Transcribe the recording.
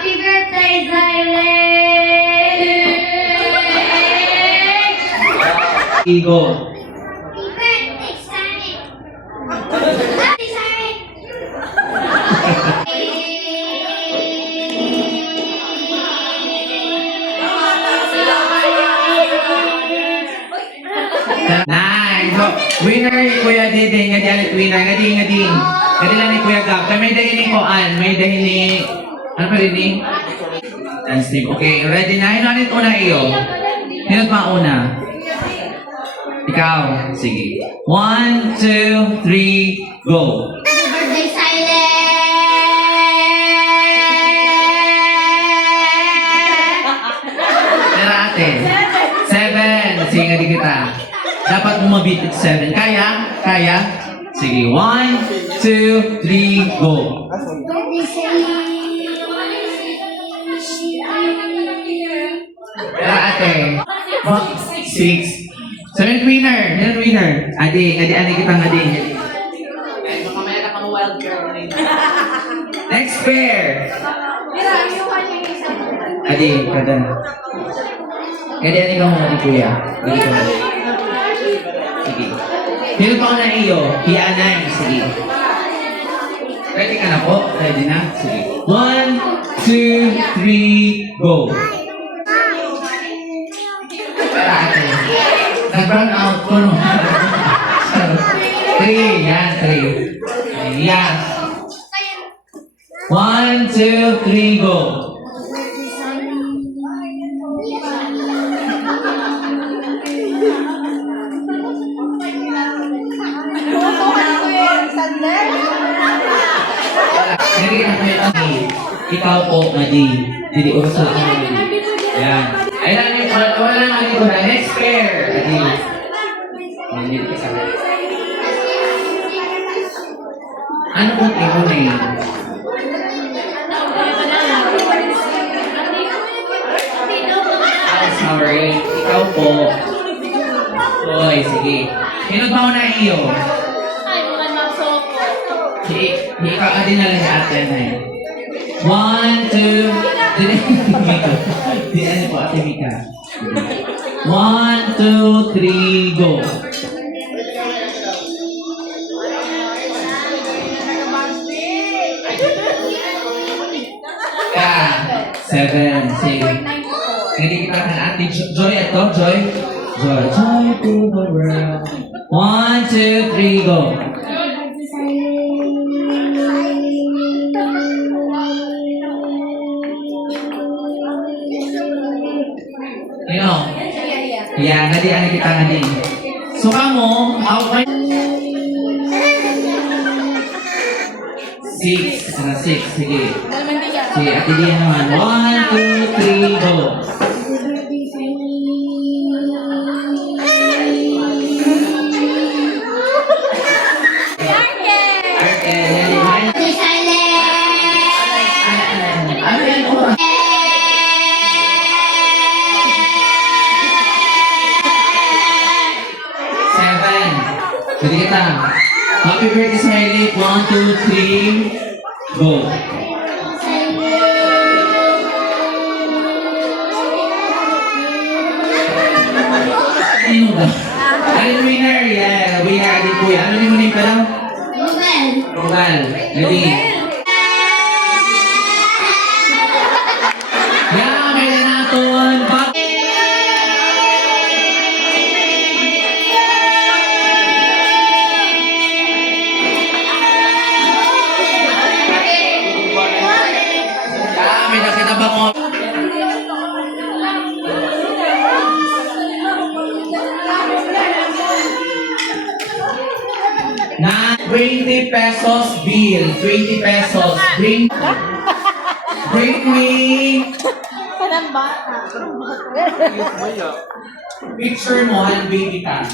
Happy birthday, Zylek! Igo. Happy birthday, Zylek! Happy Zylek! Nice. So, winner ni Kuya Diding. Ngadi alit winner. Ngadi. Ngadi lang ni Kuya Gab. Kaya may dahin ni Koan. May dahin ni... Ano pa rin ni? Dance team. Okay, ready na? Hinanit una iyo. Hinanit pa una. Ikaw. Sige. 1, 2, 3, go. Happy birthday, Zylek! Tira ate. 7. Sige, ngadi kita. Dapat bumabit at 7. Kaya? Kaya? Sige. 1, 2, 3, go. Birthday, Zylek! Tira ate. 6. Seventh winner. Adi kita ngadi. Ay, makamaya na kamo wild girl. Next pair. Adi, kada. Adi ka mo ni Kuya. Adi ka mo. Sige. Sino pa na iyo? Hianay. Sige. Ready ka na po? Ready na? Sige. 1, 2, 3, go. Tara ate. Nag-run out ko no. 3. Yan, 3. Yan. 1, 2, 3, go. Hindi na kayo Adi. Ikaw po, Adi. Dili urusan ko. Yan. Ay lang yung wala lang Adi ko na. Next pair. Adi. Hindi ka sa ano pong imo na yun? I'm sorry. Ikaw po. Oy, sige. Hinod mo na iyo. Ikaw adi na lang ate na yun. 1, 2, di ano po ate Mika. 1, 2, 3, go. Yeah, 7, 6. Hindi kita kan ate Joy ito, Joy to the world. 1, 2, 3, go. Ano? Yeah, ngadi kita ngadi. So kamo, okay. 6, 6, sige. Sige, ate diyan naman. 1, 2, 3, go. Jadi kita happy birthday Zylek. 1, 2, 3, go. Ano ba? Ano winner? Yeah, winner di Kuya. Ano mo name ka daw? Rogal. Ready? Yeah, kailan natin. May nakita ba mo? Na 20 pesos bill. 20 pesos. Bring me. Picture mo ang baby ka.